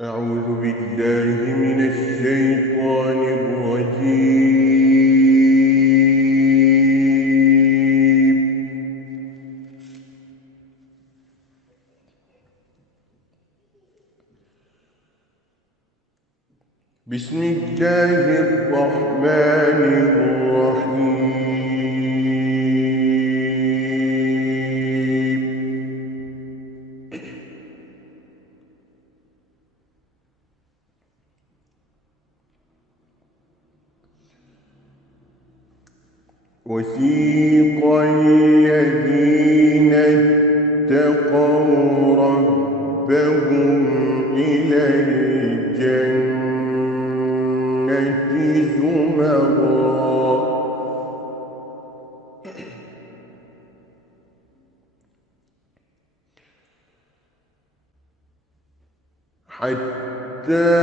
أعوذ بالله من الشيطان الرجيم. بسم الله الرحمن الرحيم. وسيق الذين اتقوا ربهم إلى الجنة زمرا حتى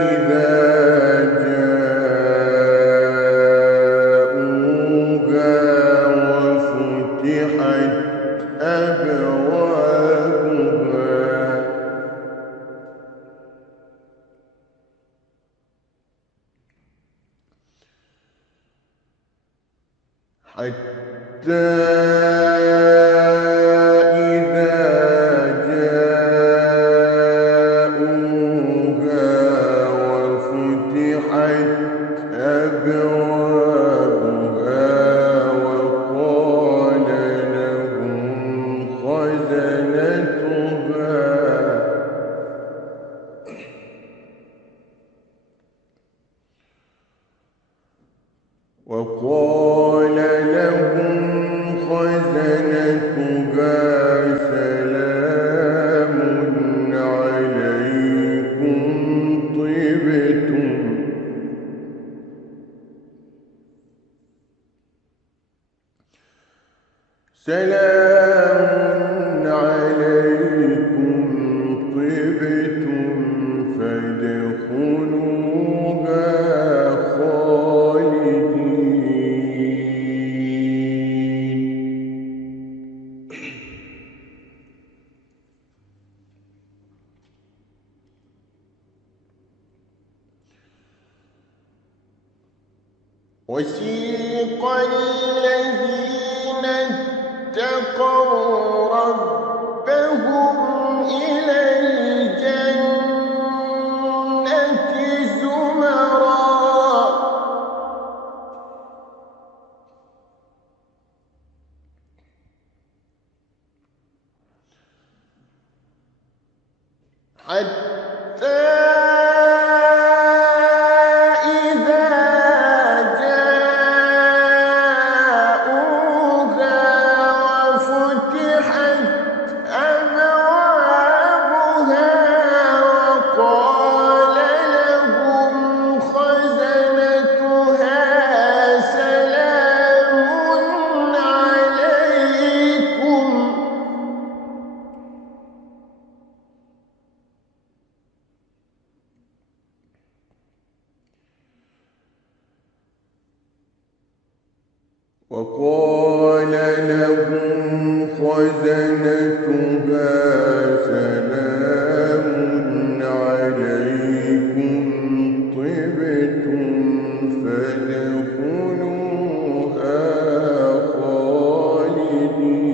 إذا جاءوها وفتحت أبوابها حتى إذا جاءوها وفتحت أبوابها وقال لهم خزنتها سلام عليكم طبتم سلام عليكم طبتم فادخلوها خالدين. وسيق الذين اتقوا ربهم إلى الجنة زمرا حتى وقال لهم خزنتها سلام عليكم طبتم فادخلوها خالدين.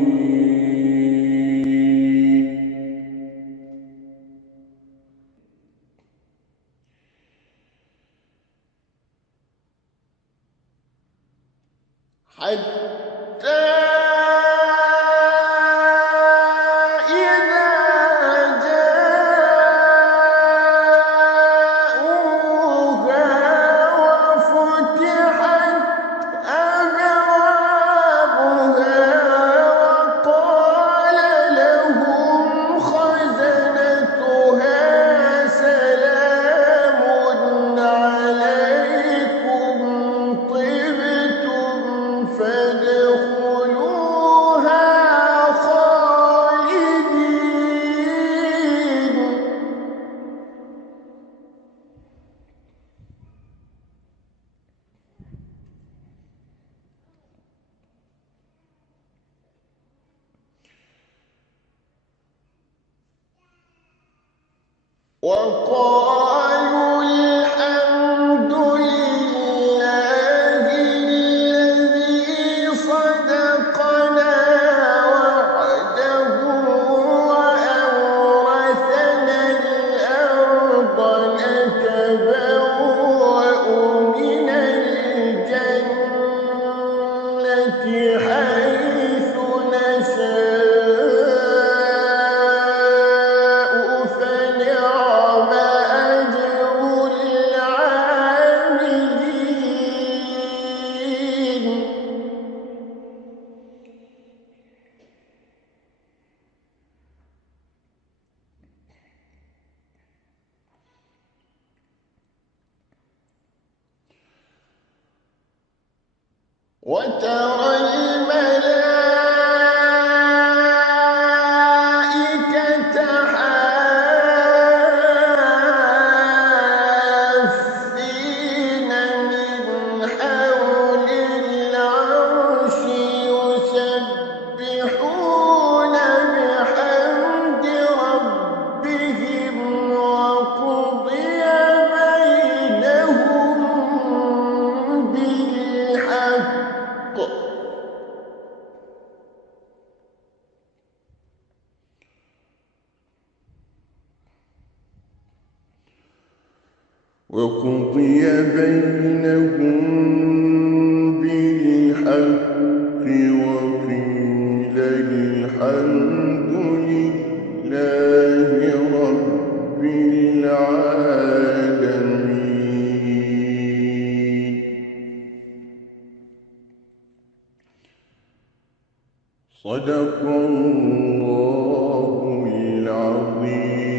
حتى إذا جاءوها وفتحت أبوابها وقال لهم خزنتها سلام عليكم طبتم فادخلوها وقالوا الحمد لله الذي صدقنا وعده وأورثنا الأرض نتبوأ من الجنة حيث نشاء فنعم أجر العاملين. وترى الملائكة حافين من حول العرش يسبحون بحمد ربهم وقضي بينهم بالحق وقضي بينهم بالحق وقيل الحمد لله رب العالمين. صدق الله العظيم.